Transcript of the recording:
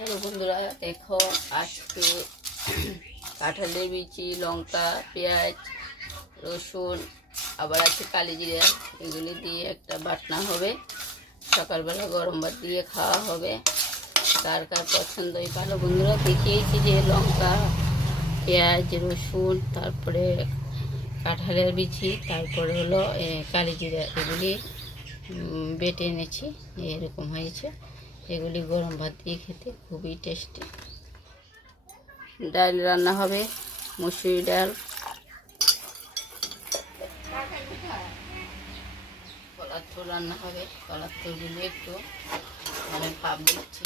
Hello বন্ধুরা, দেখো আজকে কাঁঠালের বিচি, লঙ্কা, পেঁয়াজ, রসুন, আবার আছে কালি জিরা, এগুলি দিয়ে একটা বাটনা হবে। সকালবেলা গরম ভাত দিয়ে খাওয়া হবে। কার কার পছন্দ এই ভালো বন্ধুরা, দেখিয়েছি যে লঙ্কা, পেঁয়াজ, রসুন, তারপরে কাঁঠালের বিচি, তারপরে হলো কালি জিরা, এগুলি বেটে এনেছি। এরকম হয়েছে। এগুলি গরম ভাত দিয়ে খেতে খুবই টেস্টি। ডাল রান্না হবে, মুসুরি ডাল, কলার থোড় রান্না হবে। কলার থোড়গুলো একটু ভাপ দিচ্ছি।